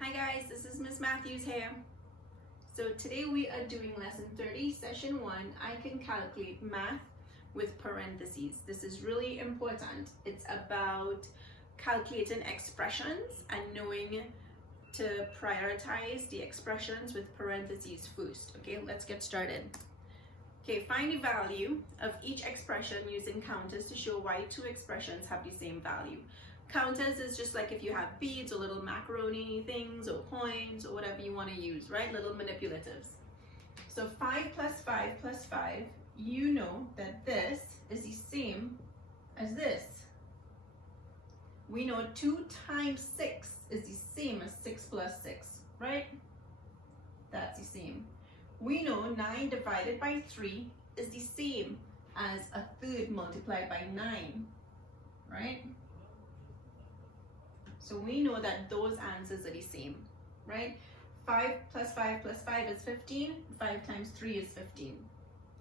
Hi guys, this is Miss Matthews here. So today we are doing lesson 30, session 1. I can calculate math with parentheses. This is really important. It's about calculating expressions and knowing to prioritize the expressions with parentheses first. Okay, let's get started. Okay, find the value of each expression using counters to show why two expressions have the same value. Counters is just like if you have beads or little macaroni things or coins or whatever you want to use, right? Little manipulatives. So 5 plus 5 plus 5, you know that this is the same as this. We know 2 times 6 is the same as 6 plus 6, right? That's the same. We know 9 divided by 3 is the same as a third multiplied by 9, right? So we know that those answers are the same, right? 5 plus 5 plus 5 is 15. 5 times 3 is 15,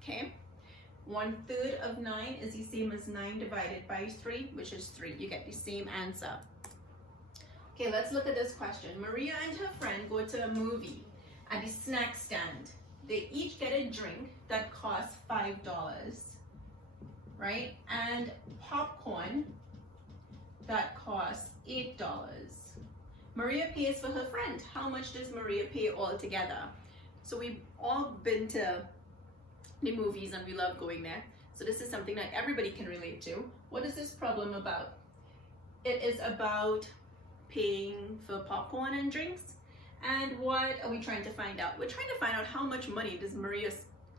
okay? 1/3 of 9 is the same as 9 divided by 3, which is 3. You get the same answer. Okay, let's look at this question. Maria and her friend go to a movie at the snack stand. They each get a drink that costs $5, right? And popcorn that costs $8. Maria pays for her friend. How much does Maria pay altogether? So we've all been to the movies and we love going there. So this is something that everybody can relate to. What is this problem about? It is about paying for popcorn and drinks. And what are we trying to find out? We're trying to find out how much money does Maria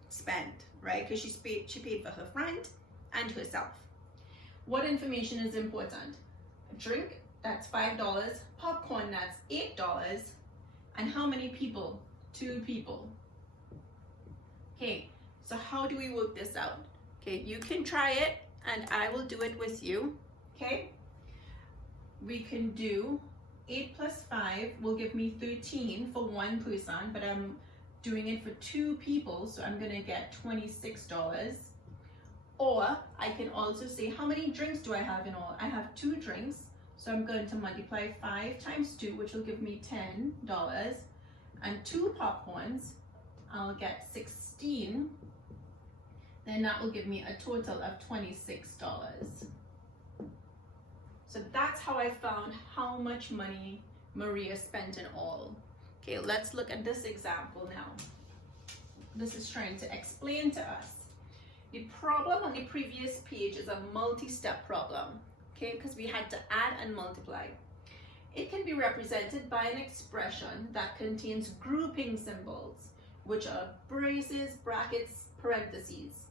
spend, right? Because she paid for her friend and herself. What information is important? A drink, that's $5. Popcorn, that's $8. And how many people? 2 people. Okay, so how do we work this out? Okay, you can try it and I will do it with you, okay? We can do 8 plus 5 will give me 13 for one person, but I'm doing it for 2 people, so I'm gonna get $26. Or I can also say, how many drinks do I have in all? I have 2 drinks, so I'm going to multiply 5 times 2, which will give me $10. And 2 popcorns, I'll get 16. Then that will give me a total of $26. So that's how I found how much money Maria spent in all. Okay, let's look at this example now. This is trying to explain to us. The problem on the previous page is a multi-step problem, okay, because we had to add and multiply. It can be represented by an expression that contains grouping symbols, which are braces, brackets, parentheses.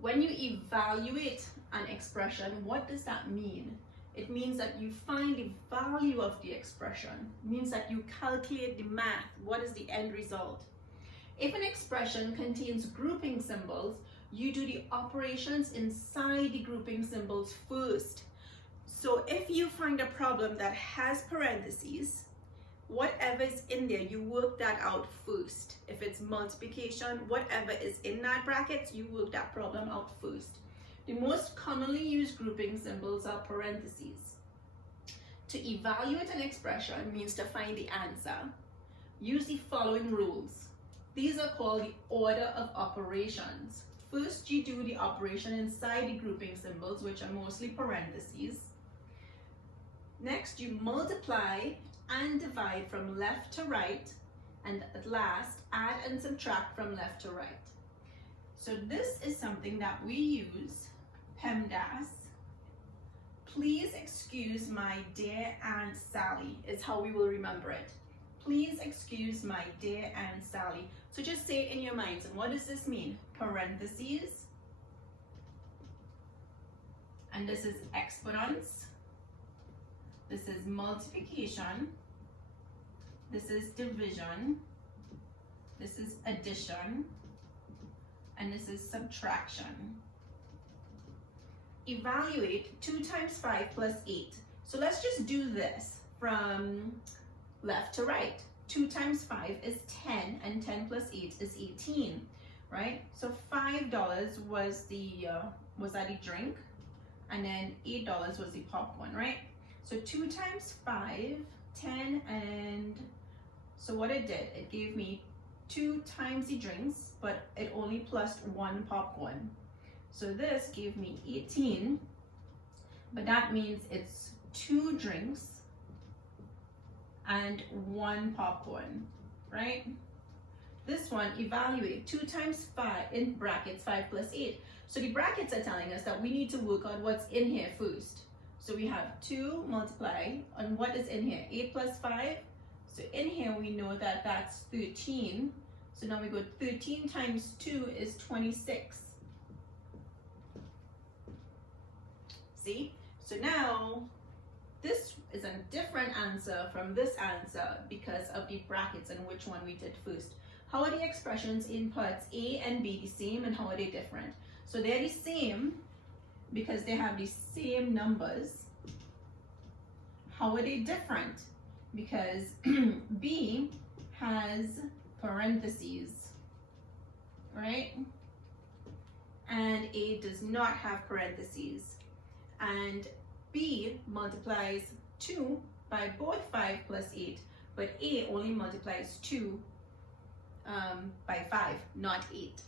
When you evaluate an expression, what does that mean? It means that you find the value of the expression. It means that you calculate the math. What is the end result? If an expression contains grouping symbols, you do the operations inside the grouping symbols first. So if you find a problem that has parentheses, whatever is in there, you work that out first. If it's multiplication, whatever is in that bracket, you work that problem out first. The most commonly used grouping symbols are parentheses. To evaluate an expression means to find the answer. Use the following rules. These are called the order of operations. First, you do the operation inside the grouping symbols, which are mostly parentheses. Next, you multiply and divide from left to right, and at last add and subtract from left to right. So this is something that we use, PEMDAS. Please excuse my dear Aunt Sally is how we will remember it. Please excuse my dear Aunt Sally. So just say it in your minds, and what does this mean? Parentheses, and this is exponents. This is multiplication, this is division, this is addition, and this is subtraction. Evaluate 2 times 5 plus 8. So let's just do this from left to right. 2 times 5 is 10, and 10 plus 8 is 18, right? So $5 was that a drink? and then $8 was the popcorn, right? So 2 times 5, 10, and so what it did, it gave me 2 times the drinks, but it only plus 1 popcorn. So this gave me 18, but that means it's 2 drinks and 1 popcorn, right? This one, evaluate 2 times 5 in brackets 5 plus 8. So the brackets are telling us that we need to work on what's in here first. So we have 2 multiply on what is in here, 8 plus 5. So in here we know that that's 13. So now we go 13 times 2 is 26. See? So now this is a different answer from this answer because of the brackets and which one we did first. How are the expressions in parts A and B the same, and how are they different? So they're the same because they have the same numbers. How are they different? Because B has parentheses, right? And A does not have parentheses. And B multiplies 2 by both 5 plus 8, but A only multiplies 2 by 5, not 8.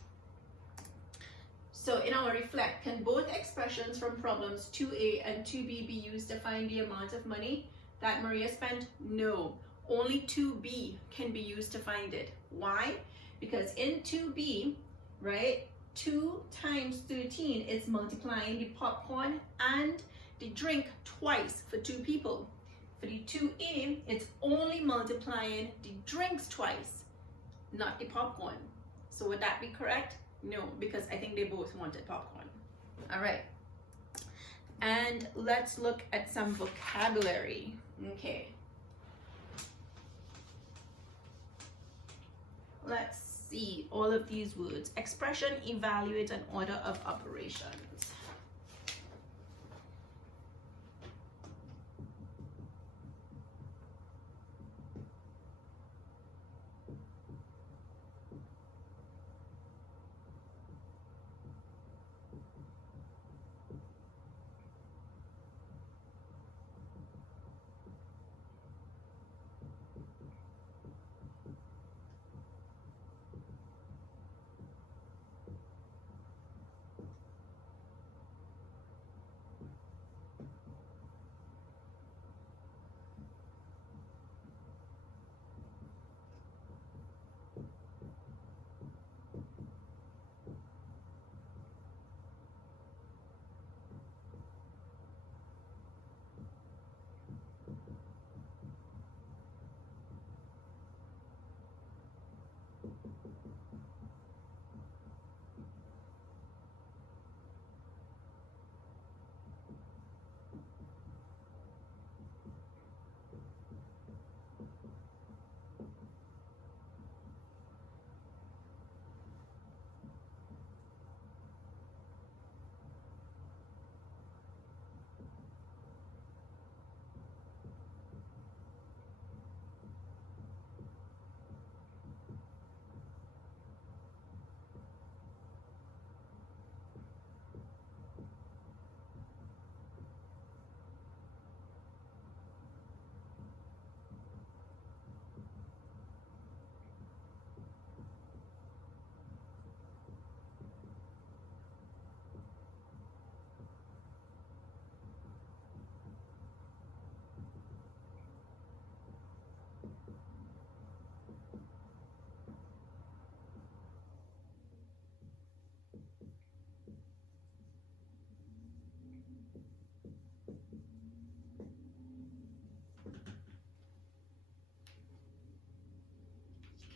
So in our reflect, can both expressions from problems 2A and 2B be used to find the amount of money that Maria spent? No, only 2B can be used to find it. Why? Because in 2B, right, 2 times 13 is multiplying the popcorn and the drink twice for 2 people. For the 2A, it's only multiplying the drinks twice, not the popcorn. So would that be correct? No, because I think they both wanted popcorn. All right. And let's look at some vocabulary. Okay. Let's see all of these words. Expression, evaluate, and order of operations.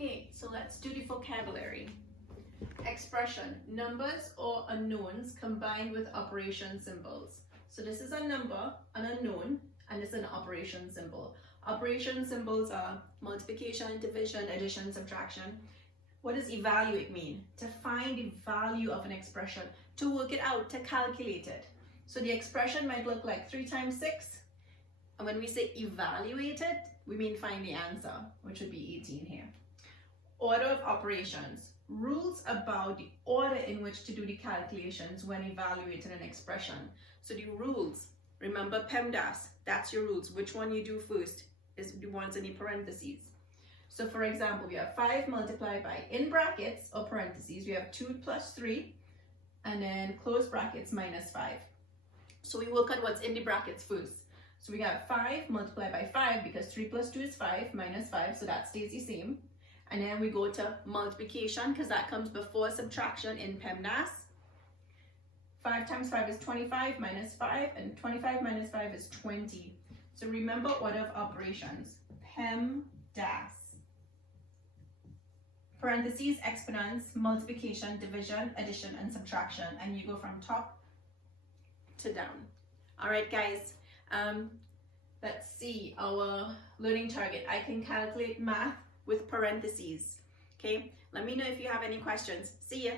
Okay, so let's do the vocabulary. Expression, numbers or unknowns combined with operation symbols. So this is a number, an unknown, and this is an operation symbol. Operation symbols are multiplication, division, addition, subtraction. What does evaluate mean? To find the value of an expression, to work it out, to calculate it. So the expression might look like 3 times 6. And when we say evaluate it, we mean find the answer, which would be 18 here. Order of operations, rules about the order in which to do the calculations when evaluating an expression. So the rules, remember PEMDAS, that's your rules. Which one you do first is the ones in the parentheses. So for example, we have 5 multiplied by, in brackets or parentheses, we have 2 plus 3, and then close brackets minus 5. So we work at what's in the brackets first. So we got 5 multiplied by 5 because 3 plus 2 is 5 minus 5, so that stays the same. And then we go to multiplication because that comes before subtraction in PEMDAS. 5 times 5 is 25 minus 5, and 25 minus 5 is 20. So remember order of operations, PEMDAS. Parentheses, exponents, multiplication, division, addition, and subtraction. And you go from top to down. All right, guys. Let's see our learning target. I can calculate math with parentheses. Okay, let me know if you have any questions. See ya.